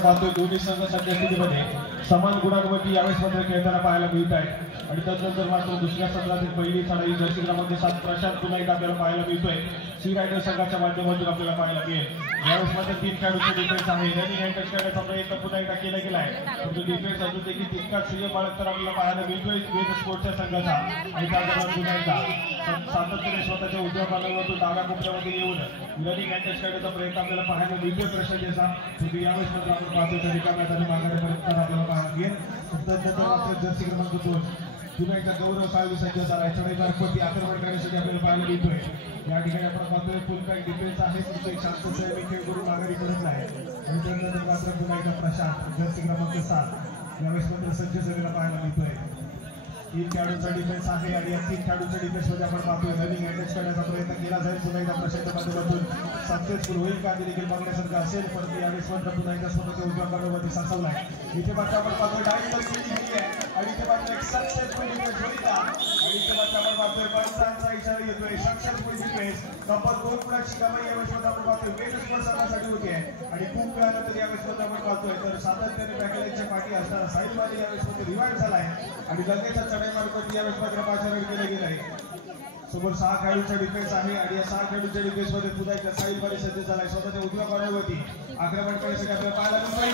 आपण पाहतोय दोन्ही संघ सध्या स्थितीमध्ये समान गुणांवरती यावेळेस मात्र खेळताना पाहायला मिळत आहे। आणि त्यानंतर मात्र दुसऱ्या सत्रातील पहिली साडी जर्सी क्रमांक 7 प्रशांत पुन्हा एकदा आपल्याला पाहायला मिळतोय। सी रायडर संघाच्या माध्यमातून आपल्याला पाहायला मिळेल। यावेळेस मात्र 3 खेळाडूंचे डिफेन्स आहे। रनिंग हँड टच करण्याचा प्रयत्न पुन्हा एकदा केला गेला आहे, परंतु डिफेन्स अजून देखील तितकाच सिंह बाळगताना आपल्याला पाहायला मिळतोय वेद स्पोर्ट्सच्या संघाचा। आणि त्यादरम्यान पुन्हा एकदा सातत्याने स्वतःच्या उजव्या बाजूवरून डाव्या कोपऱ्यामध्ये येऊन रनिंग हँड टच करण्याचा प्रयत्न आपल्याला पाहायला मिळतोय प्रशांतचा। परंतु यावेळेस मात्र आपण पाहतोय त्या रिकाम्या माघारीपर्यंत आपल्याला पाहायला मिळेल। त्यानंतर मात्र जर्सी क्रमांक 2 पुन्हा एकदा गौरव साळवी सज्ज झाला आहे। चढईमार्फत आक्रमण करण्यासाठी आपल्याला पाहायला मिळतोय। या ठिकाणी आपण पाहतोय फुल काही डिफेन्स आहे, तिथे एक शांततेने खेळ करून माघारी करत आहे। आणि त्यानंतर मात्र पुन्हा एकदा प्रशांत जर्सी क्रमांक 7 यावेळेस मात्र सज्ज झालेला पाहायला मिळतोय। 3 खेळाडूंचा डिफेन्स आहे आणि या 3 खेळाडूंच्या डिफेन्समध्ये आपण पाहतोय रनिंग अटॅच करण्याचा प्रयत्न केला जाईल। पुन्हा एकदा प्रशांत माध्यमातून सक्सेसफुल होईल का देखील बघण्यासारखं असेल, परंतु यावेळेस मात्र पुन्हा एकदा स्वतःच्या उजव्या बाजूवरती साचवलाय। इथे मात्र आपण पाहतोय डायरेक्ट केली आहे आणि इथे मात्र एक सक्सेसफुल डिफेन्स होईल का, आणि इथे मात्र आपण पाहतोय पंचांचा इशारा येतोय सक्सेसफुल डिफेन्स। नंबर 2 गुणाची कमाई यावेळेस मात्र आपण पाहतोय वेद स्पोर्ट्स संघासाठी होती आहे। आणि खूप वेळानंतर यावेळेस मात्र आपण पाहतोय तर सातत्याने बॅकलाईनच्या पाठी असताना साहिल वाले यावेळेस मात्र रिवाइंड झालाय आणि लगेच चढईमार्फत यावेळेस मात्र पाचारण केलं गेलं आहे। समोर 6 खेळाडूंचा डिफेन्स आहे आणि या 6 खेळाडूंच्या डिफेन्स मध्ये पुन्हा एकदा साहिल वाले सज्ज झालाय। स्वतःच्या उजव्या बाजूवरती आक्रमण करण्यासाठी आपल्याला पाहायला मिळतोय।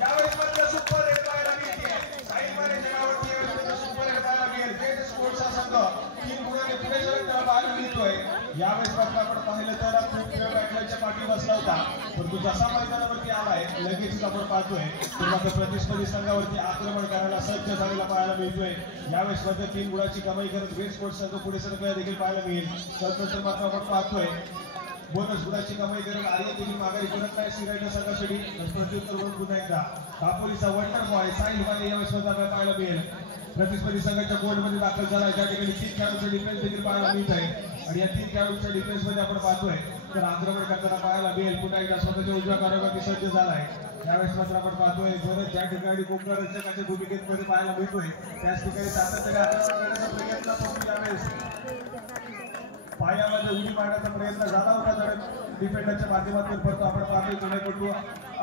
यावेळेस मात्र सुपर हिट पाहायला मिळते साहिल वालेच्या नावावरती यावेळेस सुपर हिट पाहायला मिळेल। वेद स्पोर्ट्सचा संघ 3 गुणांनी पुढे सरकताना त्याला पाहायला मिळतोय। यावेळेस मात्र आपण पाहिलं तर खूप वेळ बॅकलाईनच्या पाठी बसला होता, परंतु जसा मैदानावरती आलाय लगेच आपण पाहतोय तर मात्र प्रतिस्पर्धी संघावरती आक्रमण करायला सज्ज झालेला पाहायला मिळतोय। यावेळेस मात्र 3 गुणाची कमाई करत वेद स्पोर्ट्स संघ पुढे सरकला देखील पाहायला मिळेल। त्यानंतर मात्र आपण पाहतोय बोनस गुणाची कमाई करत आर्य देखील माघारी करत नाही सी रायडर संघासाठी। प्रत्युत्तर म्हणून पुन्हा एकदा दापोलीचा वंडर बॉय साहिल वाले यावेळेस मात्र आपल्याला पाहायला मिळेल। प्रतिस्पर्धी संघाच्या कोर्टमध्ये दाखल झाला, ज्या ठिकाणी 3 खेळाडूंचा डिफेन्स देखील पाहायला मिळत आहे। आणि या 3 खेळाडूंच्या डिफेन्स मध्ये आपण पाहतोय तर आक्रमण करताना पाहायला मिळेल पुन्हा एकदा स्वतःच्या उजव्या कारावरती सज्ज झालाय। यावेळेस मात्र आपण पाहतोय जर ज्या ठिकाणी कोकण रक्षकाच्या भूमिकेत मध्ये पाहायला मिळतोय त्याच ठिकाणी सातत्याने आक्रमण करण्याचा प्रयत्न परंतु यावेळेस पायामध्ये उडी मारण्याचा प्रयत्न झाला होता डिफेंडरच्या माध्यमातून, परंतु आपण पाहतोय कोणाकडून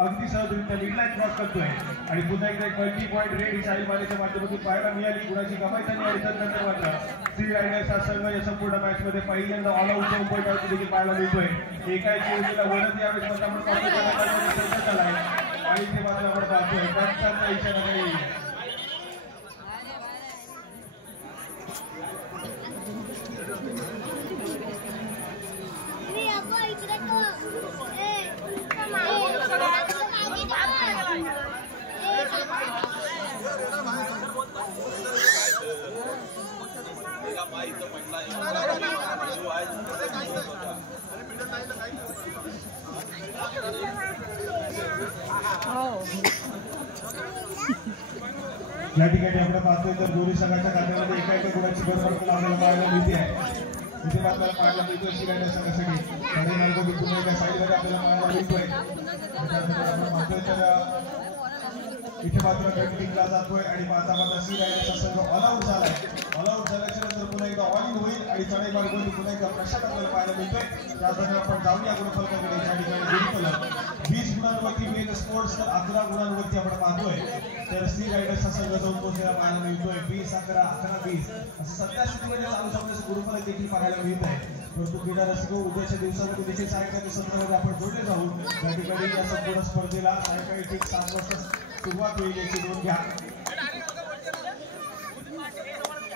अगदी सहजरित्या मिडलाईन क्रॉस करतोय। आणि पुन्हा एकदा एक मल्टी पॉईंट रेड साहिल वालेच्या माध्यमातून पाहायला मिळाली गुणाची कमाई झाली। आणि त्यानंतर मात्र सी रायडरचा संघ या संपूर्ण मॅच मध्ये पहिल्यांदा ऑल आउटच्या पॉईंटवरती देखील पाहायला मिळतोय। एका चेंडूला वरती यावेळेस मात्र आपण पाहतोय झालाय आणि ते मात्र आपण पाहतोय पंचांचा इशारा नाही। या ठिकाणी आपण पाहतोय तर दोन्ही संघाच्या खात्यामध्ये एका गुणाची भरभर आपल्याला पाहायला मिळते आहे। इथे आपल्याला पाहायला मिळतोय सी रायडर संघासाठी चढईमार्फत पुन्हा एका साईडमध्ये आपल्याला पाहायला मिळतोय। आपण पाहतोय तर इथे मात्र कटिंगला जातोय आणि पाहता पाहता सी रायडरचा संघ ऑल आउट झालाय। ऑल आउट झाल्याच्या नंतर पुन्हा एकदा ऑल इन होईल आणि चढईमार्फत पुन्हा एकदा प्रशांत आपल्याला पाहायला मिळतोय। त्यानंतर आपण जाऊया गुणफलकाकडे, ज्या ठिकाणी गुणफलक 20 गुणांवरती वेद स्पोर्ट्स तर 11 गुणांवरती आपण पाहतोय तर सी रायडरचा संघ जाऊन पोहोचलेला पाहायला मिळतोय। 20 11 11 20 असं सध्या स्थितीमध्ये चालू शकण्याचं गुणफलक देखील पाहायला मिळत आहे। परंतु क्रीडा रसिक उद्याच्या दिवसामध्ये देखील सायंकाळी सत्रामध्ये आपण जोडले जाऊ। त्या ठिकाणी या संपूर्ण स्पर्धेला सायंकाळी ठीक 7 वाजता सुरुवात होईल याची नोंद घ्या।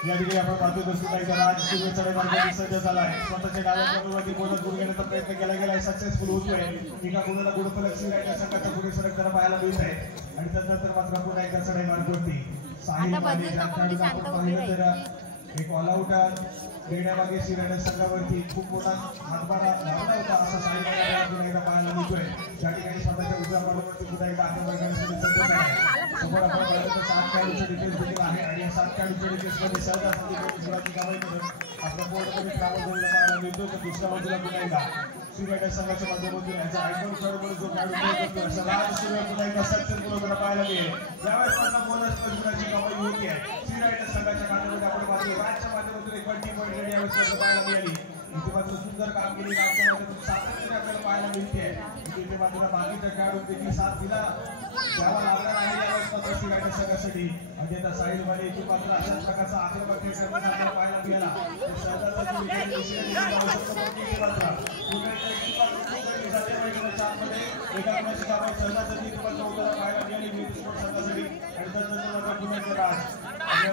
या ठिकाणी आपण पाहतोय तर सुद्धा एकदा राज सुरू चढईमार्फत सज्ज झालाय। स्वतःच्या डाव्या बाजूवरती बोनस गुण घेण्याचा प्रयत्न केला गेलाय, सक्सेसफुल होतोय। एका गुणाला गुणफलक सी रायडर संघाच्या पुढे सरकताना पाहायला मिळत आहे। आणि त्यानंतर मात्र पुन्हा एकदा चढईमार्फतवरती साहिल वाले ज्या खेळाडूंना आपण पाहिलं तर एक ऑल आउट देण्यामागे सी रायडर संघावरती खूप मोठा हातभार लावला होता असं साहिल वाले पुन्हा एकदा पाहायला मिळतोय। ज्या ठिकाणी स्वतःच्या उजव्या बाजूवरती पुन्हा एकदा आक्रमण करण्यासाठी सज्ज झालाय। समोर आपण पाहिलं तर 7 खेळाडूंचे डिफेन्स देखील आहे आणि या 7 खेळाडूंच्या डिफेन्समध्ये सहजासहजी गुणाची कमाई करत आपल्या बोर्डमध्ये प्राबल्य पाहायला मिळतो। तर दुसऱ्या बाजूला पुन्हा एकदा सी रायडर संघाच्या माध्यमातून याचा आयकॉन खेळाडू म्हणून जो खेळाडू करतो असा राज सुरू पुन्हा एकदा सक्सेसफुल होताना पाहायला मिळेल। यावेळेस मात्र बोनस गुणाची कमाई होती आहे सी रायडर संघाच्या खात्यामध्ये। आपण पाहतो राजच्या माध्यमातून एक 20 पॉईंट रेडी यावेळेस पाहायला मिळाली। इथे मात्र सुंदर कामगिरी राज्यामध्ये सातत्याने आपल्याला पाहायला मिळते. इथे मात्र बाकीच्या खेळाडू देखील साथ दिला द्यावा लागणार आहे यावेळेस मात्र सी रायडर संघासाठी. आणि आता साहिलमध्ये इथे मात्र अशाच प्रकारचा आक्रमक खेळ करताना आपल्याला पाहायला मिळाला.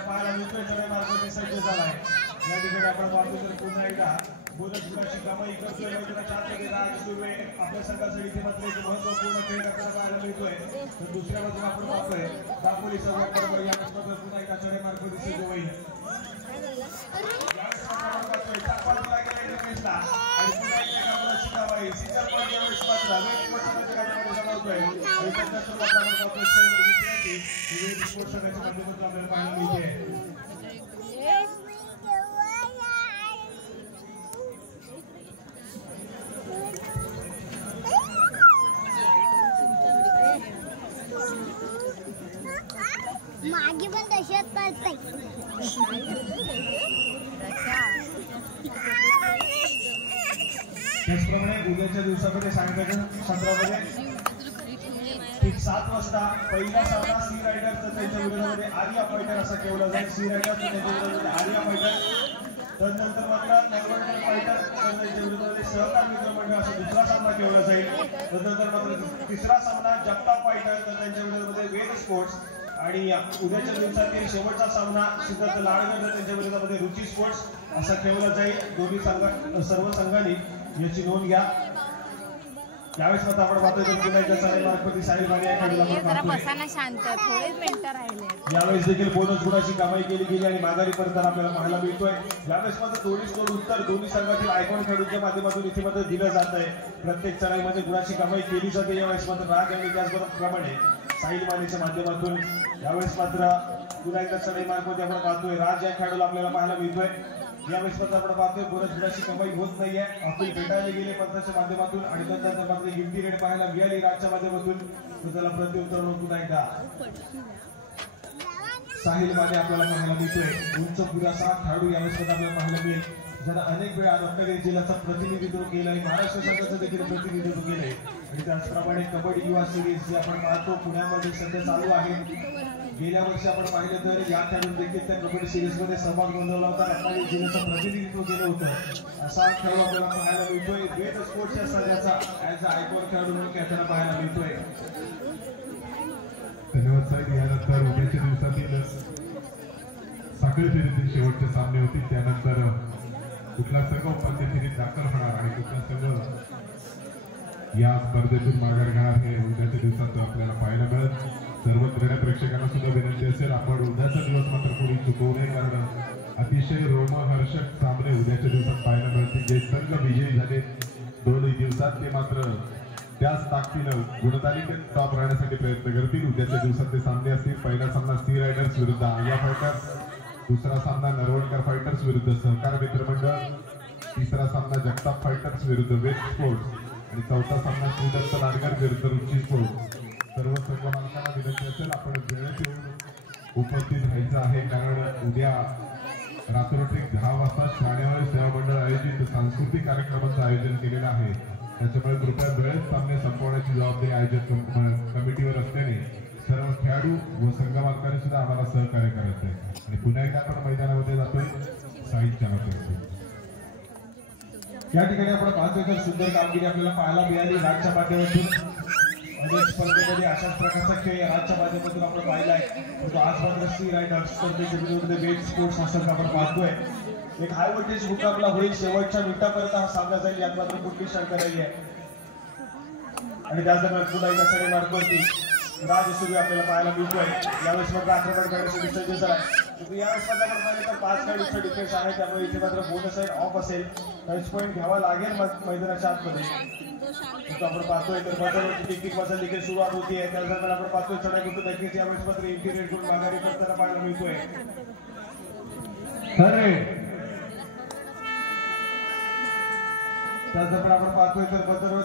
पाहायला मिळतोय चढाई मार्गाने सज्ज झालाय. या ठिकाणी आपण पाहतो तर पुन्हा एकदा बोनसची कमाई करतोय राज सुर्वे आपल्या संघासाठी इथे मात्र एक महत्वपूर्ण खेळ करताना पाहायला मिळतोय. तर दुसऱ्या बाजूला आपण पाहतोय दापोली संघ या पुन्हा एकदा चढाई मार्ग दिसत होईल. मागे पण तशाच करताय. त्याचप्रमाणे उद्याच्या दिवसामध्ये सायंकाळच्या सत्रामध्ये ठीक 7 वाजता पहिला सामना सी रायडर त्यांच्या विरोधामध्ये आर्या फायटर असा ठेवला जाईल. सी रायडर त्यांच्या विरोधामध्ये आर्या फायटर. तदनंतर मात्र नरवडकर फायटर त्यांच्या विरोधामध्ये सहकार मित्र मंडळ असा दुसरा सामना ठेवला जाईल. तदनंतर मात्र तिसरा सामना जगताप फायटर तर त्यांच्या विरोधामध्ये वेद स्पोर्ट्स. आणि उद्याच्या दिवसातील शेवटचा सामना सिद्धार्थ लाडकर त्यांच्या विरोधामध्ये रुची स्पोर्ट्स असा ठेवला जाईल. दोन्ही सर्व संघांनी याची नोंद घ्या. यावेळेस मात्र आपण पाहतोय पुन्हा एकदा साहेब साहिल माने यावेळेस देखील बोनस गुणाची कमाई केली गेली आणि माघारी परत आपल्याला पाहायला मिळतोय. यावेळेस मात्र तोडीस उत्तर दोन्ही संघातील आयकॉन खेळाडूंच्या माध्यमातून इथे मात्र दिलं जात आहे. प्रत्येक चढाईमध्ये गुणाची कमाई केली जाते. यावेळेस मात्र राग यांनी त्याचप्रमाणे साहिल मानेच्या माध्यमातून यावेळेस मात्र पुन्हा एकदा चढाई मार्गामध्ये आपण पाहतोय राज या खेळाडूला आपल्याला पाहायला मिळतोय. यावेळेस मात्र आपण पाहतोय बोनस गुणाची कमाई होत नाहीये. अपील भेटायला गेले पंचाच्या माध्यमातून आणि नंतर मात्र गिफ्टी रेट पाहायला मिळाली राजच्या माध्यमातून. तर त्याला प्रत्युत्तर म्हणून पुन्हा एकदा साहिल माने आपल्याला पाहायला मिळतोय. उंच पुरासा खेळाडू यावेळेस मात्र आपल्याला पाहायला मिळेल. ज्यांना अनेक वेळा रत्नागिरी जिल्ह्याचं प्रतिनिधित्व केलं आणि महाराष्ट्र संघाचं देखील प्रतिनिधित्व केलंय. आणि त्याचप्रमाणे कबड्डी युवा सिरीज जे आपण पाहतो पुण्यामध्ये सध्या चालू आहे. गेल्या वर्षी आपण पाहिलं तर या खेळाडून देखील त्या कबड्डी सिरीज मध्ये सहभाग नोंदवला होता. रत्नागिरी जिल्ह्याचं प्रतिनिधित्व केलं होतं. असा खेळाडू आपल्याला पाहायला मिळतोय. वेद स्पोर्ट्स या संघाचा ऍज अ आयकॉन खेळाडू म्हणून खेळताना पाहायला मिळतोय. धन्यवाद साहेब. यानंतर उद्याच्या दिवसातील साखळी फेरीतील शेवटचे सामने होतील. त्यानंतर कुठला संघ उपांत्य फेरीत दाखल होणार आणि कुठला संघ या स्पर्धेतून माघार घेणार हे उद्याच्या दिवसात आपल्याला पाहायला मिळेल. सर्व क्रीडा प्रेक्षकांना सुद्धा विनंती असेल आपण उद्याचा दिवस मात्र कोणी चुकवू नये. कारण अतिशय रोमहर्षक सामने उद्याच्या दिवसात पाहायला मिळतील. जे संघ विजयी झाले दोन्ही दिवसात ते मात्र त्याच ताकदीनं गुणतालिकेत टॉप राहण्यासाठी प्रयत्न करतील. उद्याच्या दिवसात ते सामने असतील. पहिला सामना सी रायडर्स विरुद्ध आर्या फायटर्स. दुसरा सामना नरवडकर फायटर्स विरुद्ध सहकार मित्र मंडळ. तिसरा सामना जगताप फायटर्स विरुद्ध वेद स्पोर्ट्स आणि चौथा सामना सिद्धार्थ लाडकर विरुद्ध रुची स्पोर्ट्स. सर्व संघ मालकांना विनंती असेल आपण वेळेत येऊन उपस्थित राहायचं आहे. कारण उद्या रात्रोरात्री 10 वाजता ठाण्यावर सेवा मंडळ आयोजित सांस्कृतिक कार्यक्रमाचं आयोजन केलेलं आहे. त्याच्यामुळे कृपया वेळेत सामने संपवण्याची जबाबदारी आयोजक कमिटीवर असल्याने सर्व खेळाडू व संघ मालकांनी सुद्धा आम्हाला सहकार्य करायचं आहे. आणि पुन्हा एकदा आपण मैदानामध्ये जातोय साहिलच्या माध्यमातून. या ठिकाणी आपण पाहतोय तर सुंदर कामगिरी आपल्याला पाहायला मिळाली राजच्या माध्यमातून. अनेक स्पर्धेमध्ये अशाच प्रकारचा खेळ या राजच्या माध्यमातून आपण पाहिला आहे. परंतु आज मात्र सी रायडर्स स्पर्धेच्या विरोधामध्ये वेद स्पोर्ट्स हा संघ आपण पाहतोय. एक हाय व्होल्टेज मुकाबला होईल. शेवटच्या मिनिटापर्यंत हा सामना जाईल यात मात्र कुठली शंका नाही आहे. आणि त्याच दरम्यान पुन्हा एकदा चढाई मार्गावरती राज सुरू आपल्याला पाहायला मिळतोय. यावेळेस मात्र आक्रमण करण्यासाठी सज्ज झाला. यावेळेस मात्र आपण पाहिलं तर 5 खेळाडूंचा डिफेन्स आहे. त्यामुळे इथे मात्र बोनस साईड ऑफ असेल. टच पॉईंट घ्यावा लागेल मैदानाच्या आतमध्ये. आपण पाहतोय तर मैदानावरती टिकिट वाजता देखील सुरुवात होतीये. त्याच दरम्यान आपण पाहतोय चढाईमधून नक्कीच यावेळेस मात्र इंटिरियर करून माघारी करताना पाहायला मिळतोय. त्याच दरम्यान आपण पाहतोय तर बदरवर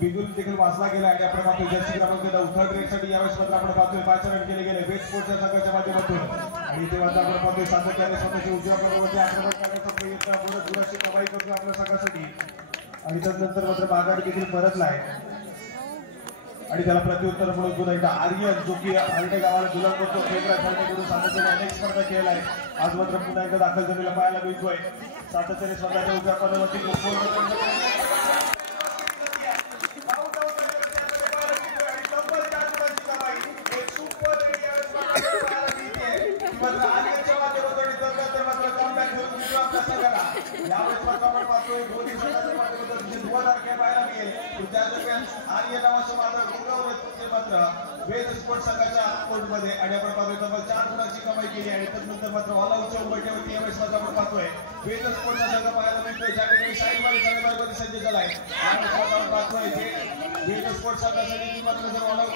बिगुल देखील वाचला गेला आणि आपण पाहतोय जर्सी क्रमांक 9 थर्ड रेडसाठी यावेळेस मात्र आपण पाहतोय 5 रन केले गेले वेस्ट स्पोर्ट्सच्या संघाच्या माध्यमातून आणि ते मात्र आपण पाहतोय सातत्याने स्वतःच्या उजव्या बरोबर आक्रमण करण्याचा प्रयत्न पुढे गुणाची कमाई करतो आपल्या संघासाठी आणि त्यानंतर मात्र माघारी देखील परतलाय आणि त्याला प्रत्युत्तर म्हणून पुन्हा एकदा आर्यन जो की आर्टे गावाला गुलाम करतो फेब्रा खेळण्याकडून सातत्याने अनेक स्पर्धा केलाय आज मात्र पुन्हा एकदा दाखल झालेला पाहायला मिळतोय सातत्याने स्वतःच्या उजव्या पदावरती संघाच्या कोर्टमध्ये आणि आपण पाहतोय तब्बल 4 गुणांची कमाई केली आणि त्यानंतर मात्र ऑल आउटच्या उंबरठ्यावरती यावेळेस मात्र आपण पाहतोय वेद स्पोर्टचा संघ पाहायला मिळतोय ज्या ठिकाणी साईडमध्ये साडेबारामध्ये सज्ज झालाय यावेळेस मात्र आपण पाहतोय जे वेद स्पोर्ट संघासाठी मात्र जर ऑल आउट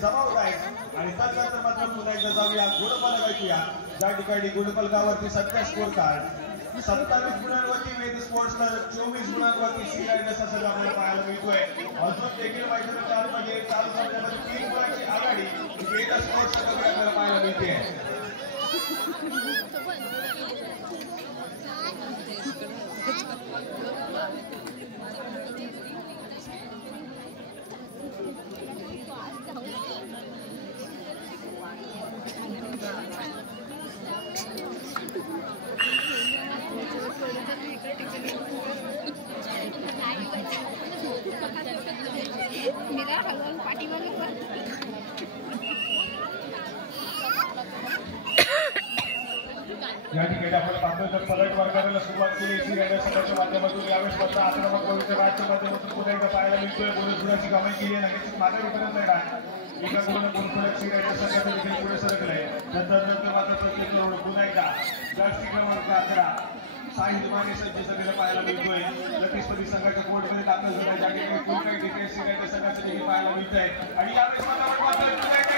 जमावत आहे आणि त्यानंतर मात्र पुन्हा एकदा जाऊया गुडपल ऐकूया ज्या ठिकाणी गुडपल गावावरती सध्या स्कोर कार्ड 27 गुणांवरती वेद स्पोर्ट्स तर 24 गुणांवरती सी रायडर्स असा आपल्याला पाहायला मिळतोय अजून देखील मैदानाच्या आतमध्ये चालू सामन्यामध्ये 3 गुणांची आघाडी वेद स्पोर्ट्स संघाकडे आपल्याला पाहायला मिळते मेरा हलवा पार्टी वाले या ठिकाणी आपण पाहतोय तर पलटवार करायला सुरुवात केली सी रायडर संघाच्या माध्यमातून यावेळेस मात्र आक्रमक पवित्र राज्य माध्यमातून पुन्हा एकदा पाहायला मिळतोय गुणाची कमाई केली आहे नक्कीच मागे परत येणार एका गुण सी रायडर संघाचं देखील पुढे सरकलंय नंतर मात्र प्रत्येक पुन्हा एकदा जास्ती क्रमांक 11 साहिल माने सज्ज सगळ्याला पाहायला मिळतोय प्रतिस्पर्धी संघाच्या कोर्टमध्ये दाखल झालाय ज्या ठिकाणी खूप काही ठिकाणी सी रायडर संघाचं देखील पाहायला मिळत आहे आणि यावेळेस मात्र आपण पाहतोय पुन्हा एक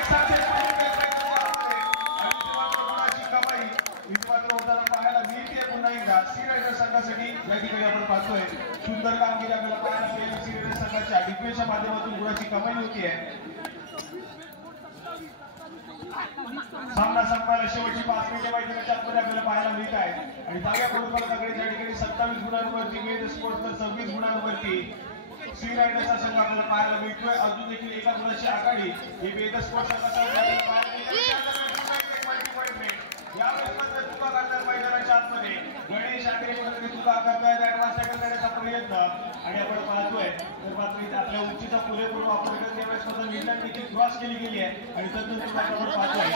पाहायला मिळते पुन्हा एकदा सी रायडर संघासाठी या ठिकाणी आपण पाहतोय सुंदर कामगिरी आपल्याला पाहायला मिळेल सी रायडर संघाच्या डिफेन्सच्या माध्यमातून गुणाची कमाई होती आहे सामना संपायला शेवटची 5 मिनिटे मैदानाच्या आतमध्ये आपल्याला पाहायला मिळत आहे आणि दहाव्या फुटबॉलकडे ज्या ठिकाणी 27 गुणांवरती वेद स्पोर्ट्स तर 26 गुणांवरती सी रायडर्सचा संघ आपल्याला पाहायला मिळतोय अजून देखील एका गुणाची आघाडी ही वेद स्पोर्ट्स संघाचा यावेळेस मात्र तुका करतात मैदानाच्या आतमध्ये गणेश आगरेमध्ये तुका करतायत ऍडव्हान्स टॅकल करण्याचा प्रयत्न आणि आपण पाहतोय तर मात्र इथे आपल्या उंचीचा पुरेपूर वापर करत यावेळेस मात्र मिडलँड देखील क्रॉस केली गेली आहे आणि त्यानंतर आपण पाहतोय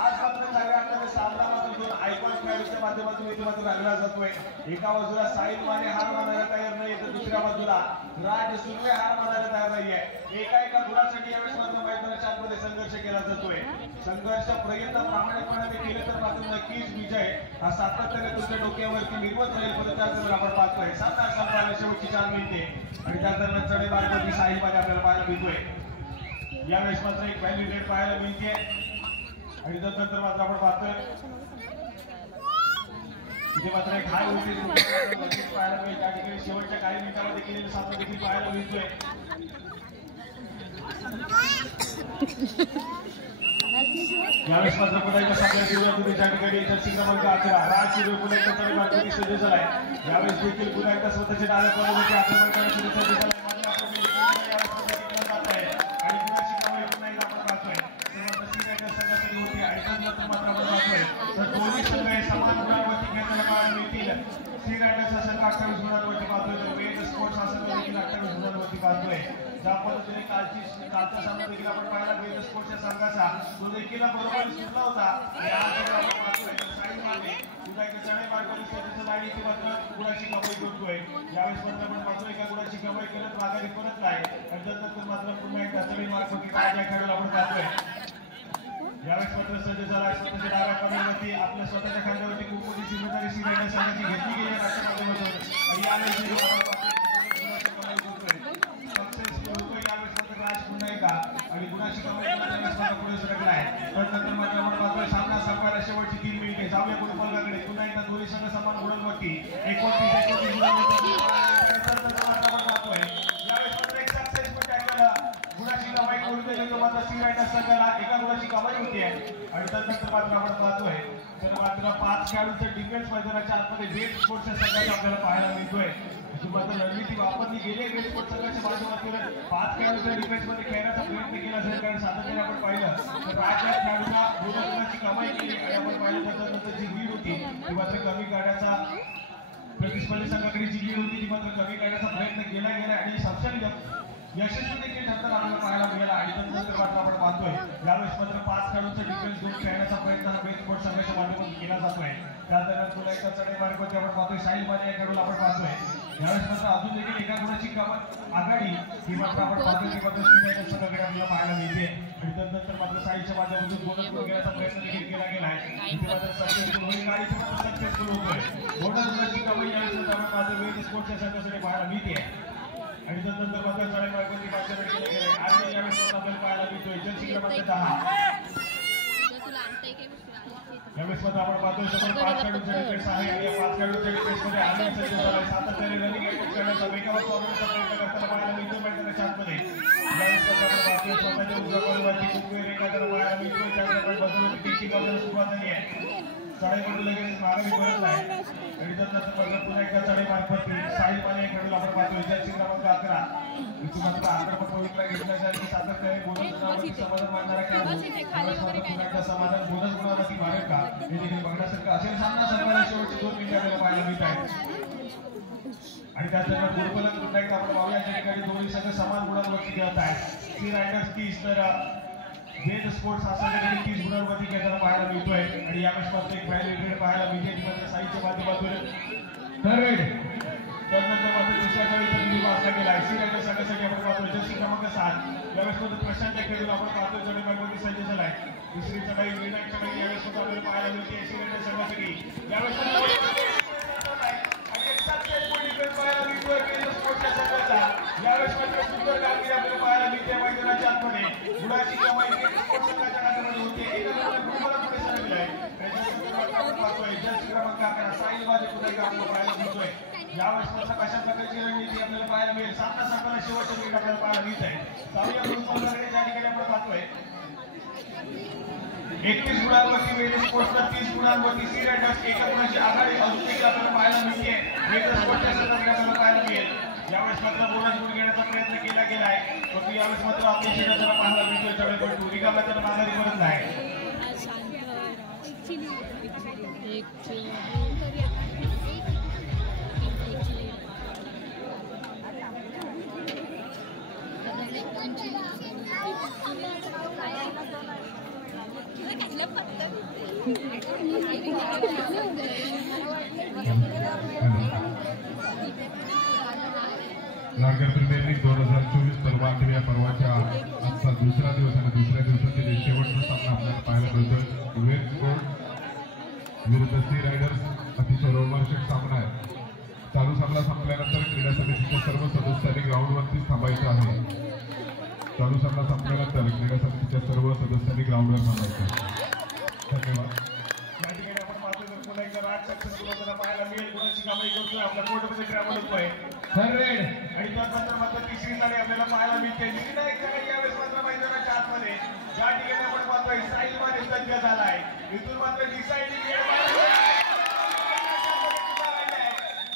आज मात्र सगळ्या आपल्याला सामना मात्र 2 आयकॉन खेळाडूच्या माध्यमातून इथे मात्र रंगला जातोय एका बाजूला साहिल माने हार मानायला तयार नाही तर दुसऱ्या बाजूला राज सुर्वे हार मानायला तयार नाहीये एका गुणासाठी यावेळेस मात्र मैदानाच्या आतमध्ये संघर्ष केला जातोय संघर्ष प्रयत्न प्रामाणिकपणे केले तर मात्र नक्कीच विजय हा सातत्याने तुमच्या डोक्यावरती निर्वत राहील परंतु त्याचबरोबर आपण पाहतोय सामना संपला शेवटची 4 मिनिटे आणि त्या दरम्यान चढे मार्गावरती साहिल माने आपल्याला पाहायला मिळतोय यावेळेस मात्र एक व्हॅल्यू रेट पाहायला मिळते आणि त्यानंतर मात्र आपण पाहतोय इथे मात्र एक हाय व्होल्टेज पाहायला मिळते त्या ठिकाणी शेवटच्या काही मिनिटांमध्ये केलेलं सामना देखील पाहायला मिळतोय यावेळेस मात्र पुन्हा एकदा सगळ्या सुरुवातीने ज्या ठिकाणी जर्सी क्रमांक 11 राज सुर्वे पुन्हा एकदा तरी मार्गावरती सज्ज झालाय यावेळेस देखील पुन्हा एकदा स्वतःच्या डाव्या पदावरती आक्रमण करण्यासाठी सज्ज झालाय ज्या पद्धतीने कालचा सामना देखील आपण पाहायला वेद स्पोर्ट्सच्या संघाचा तो देखील बरोबर सुटला होता गुणाची कमाई करतोय यावेळेस मात्र आपण पाहतोय एका गुणाची कमाई करत माघारी परत आहे आणि त्यानंतर मात्र पुन्हा एकदा तरी मार्फत खेळाडूला आपण पाहतोय यावेळेस मात्र सज्ज झाला स्वतःच्या डाव्या कमरेवरती आपल्या स्वतःच्या खांद्यावरती खूप मोठी जिम्मेदारी सी रायडर संघाची घेतली गेली आहे राष्ट्रवादीमधून आणि यावेळेस राज पुन्हा एकदा आणि गुणाची कमाई पुढे सरकला आहे पण नंतर मात्र सामना संपवायला शेवटची 3 मिनिटे जाऊया गुणफलकाकडे पुन्हा एकदा दोन्ही संघ समान गुणांवरती 29 गुणाची कमाई करून दिली मात्र सी रायडर संघाला एका गुणाची कमाई होती आहे आणि त्यानंतर मात्र आपण पाहतोय तर मात्र 5 खेळाडूंचा डिफेन्स मैदानाच्या आतमध्ये वेट स्पोर्ट्सच्या संघाचा आपल्याला पाहायला मिळतोय मात्र रणनीती वापरली गेली वेट स्पोर्ट्स संघाच्या माध्यमातून 5 खेळाडूंच्या डिफेन्स मध्ये खेळण्याचा प्रयत्न केला असेल कारण सातत्याने आपण पाहिलं तर राज्यात खेळाडूंना 2 गुणाची कमाई केली आणि आपण पाहिलं त्यानंतर जी लीड होती ती मात्र कमी करण्याचा प्रतिस्पर्धी संघाकडे जी लीड होती ती मात्र कमी करण्याचा प्रयत्न केला गेला आणि सबसे यशस्वी देखील ठरताना आपल्याला पाहायला मिळाला आणि त्यानंतर मात्र आपण पाहतोय यावेळेस मात्र 5 खेळाडूंचा डिफेन्स घेऊन खेळण्याचा प्रयत्न वेट स्पोर्ट्स संघाच्या माध्यमातून केला जातोय त्या दरम्यान पुन्हा एकदा चढाई मार्गावरती आपण पाहतोय साहिल माने या खेळाडूला आपण पाहतोय यावेळेस मात्र अजून देखील एका गुणाची आघाडी ही मात्र आपण पाहतोय ती मात्र श्रीरायडर संघाकडे आपल्याला पाहायला मिळते आणि त्यानंतर मात्र साहिलच्या माध्यमातून बोनस गुण घेण्याचा प्रयत्न देखील केला गेलाय इथे मात्र सक्सेसफुल होईल गाडी सक्सेसफुल होतोय बोनस गुणाची कमाई यावेळेस आपण पाहतोय वेट स्पोर्ट्सच्या संघासाठी पाहायला मिळते आणि त्यानंतर मात्र चढाई मार्गावरती बादशाह केले गेले आणि यावेळेस आपल्याला पाहायला मिळतोय जर्सी क्रमांक 10 यावेळेस मात्र आपण पाहतोय समोर 5 खेळाडूंचे डिफेन्स आहे आणि या 5 खेळाडूंच्या डिफेन्स मध्ये आम्ही सज्ज झालाय सातत्याने रनिंग अटॅक करण्याचा वेगावर सोडण्याचा प्रयत्न करताना पाहायला मिळतोय मैदानाच्या आतमध्ये यावेळेस मात्र आपण पाहतोय स्वतःच्या उजव्या बाजूवरती खूप वेळ रेखाटताना पाहायला मिळतोय त्यानंतर बाजूवरती टीटी बाजूला सुरुवात झाली आहे चढाई मध्ये लगेच मागे परत नाही आणि त्यानंतर मात्र पुन्हा एकदा चढाई मार्गावरती साहिल माने खेळून आपण पाहतोय जर्सी क्रमांक 11 इथून मात्र आक्रमक भूमिका घेतल्यासाठी सातत्याने बोनस गुणावरती समाधान मानणारा खेळाडू मात्र पुन्हा एकदा समाधान बोनस गुणावरती मारेल का हे देखील बघण्यासारखं असेल सामना संपवायला शेवटची 2 मिनिटे आपल्याला पाहायला मिळत आहेत आणि त्याचबरोबर गुणफलक पुन्हा एकदा आपण पाहूया या ठिकाणी दोन्ही संघ समान गुणांवरती खेळत आहेत सी रायडर्स 30 तर वेट स्पोर्ट्स हा संघाकडे 30 गुणांवरती खेळताना पाहायला मिळतोय आणि यावेळेस मात्र एक व्हॅल्यू रेड पाहायला मिळते ती मात्र साईच्या माध्यमातून थर्ड त्यानंतर मात्र दुसऱ्या खेळीचा बिंदू वाचला गेला सी रायडर संघासाठी आपण पाहतोय जर्सी क्रमांक 7 यावेळेस मात्र प्रशांत खेळून आपण पाहतोय चढाई मार्गावरती सज्ज झालाय दुसरी चढाई निर्णायक चढाई यावेळेस मात्र आपल्याला पाहायला मिळते सी रायडर संघासाठी यावेळेस पाहायला मिळतोय केंद्र स्पोर्ट्सच्या संघाचा यावेळेस मात्र सुंदर कामगिरी आपल्याला पाहायला मिळते मैदानाच्या आतमध्ये गुणाची कमाई केंद्र स्पोर्ट्स संघाच्या हातामध्ये होते एका गुणाला पुढे सरकलाय जर्सी क्रमांक 11 साहिल माने पुन्हा एकदा आपल्याला पाहायला मिळतोय यावेळेस मात्र कशा प्रकारची रणनीती आपल्याला पाहायला मिळेल सामना संपवायला शेवटच्या मिनिट आपल्याला पाहायला मिळत आहे जाऊया गुणफलकाकडे ज्या ठिकाणी आपण पाहतोय 31 गुणांवरती वेट स्पोर्ट्सला 30 गुणांवरती सी रायडर्स एका गुणाची आघाडी अजून देखील आपल्याला पाहायला मिळते वेट स्पोर्ट्सच्या संघाकडे आपल्याला पाहायला मिळेल यावेळेस मात्र बोनस गुण घेण्याचा प्रयत्न केला गेलाय परंतु यावेळेस मात्र आपल्या शरीराला पाहायला मिळतोय त्यावेळी पण रिकामा त्याला माघारी परत नाही लाडका प्रीमियर लीग 2024 पर्व 8व्या पर्वाच्या आजचा दुसरा दिवस आणि दुसऱ्या दिवसातील शेवटचा सामना आपल्याला पाहायला मिळतोय वेट स्पोर्ट्स विरुद्ध सी रायडर्स अतिशय रोमांचक सामना आहे चालू सामना संपल्यानंतर क्रीडा समितीच्या सर्व सदस्यांनी ग्राउंडवरतीच थांबायचं आहे चालू सामना संपल्यानंतर क्रीडा समितीच्या सर्व सदस्यांनी ग्राउंडवर थांबायचं धन्यवाद पुन्हा एकदा राज सक्सेसफुल होताना पाहायला मिळेल गुणाची कमाई करतोय आपल्या कोर्टमध्ये ट्रॅव्हल होतोय आणि त्यानंतर मात्र तिसरी साडी आपल्याला पाहायला मिळते निर्णायक चढाई यावेळेस मात्र मैदानाच्या आतमध्ये ज्या ठिकाणी आपण पाहतोय साहिल माने सज्ज झालाय इथून मात्र डिसाइडिंग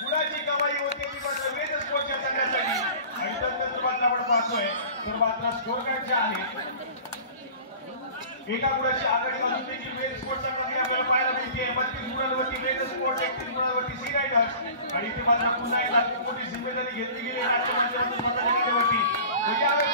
गुणाची कमाई होते ती मात्र वेट स्पोर्ट्सच्या संघासाठी आणि त्यानंतर मात्र आपण पाहतोय तर मात्र स्कोर कार्ड जे आहे एका गुणाची आघाडी अजून देखील वेट स्पोर्ट्स संघाकडे आपल्याला पाहायला मिळते 32 गुणांवरती वेट स्पोर्ट्स 31 गुणांवरती सी रायडर्स आणि इथे मात्र पुन्हा एकदा मोठी जिम्मेदारी घेतली गेली राष्ट्रवादीच्या स्वतःच्या यावेळेस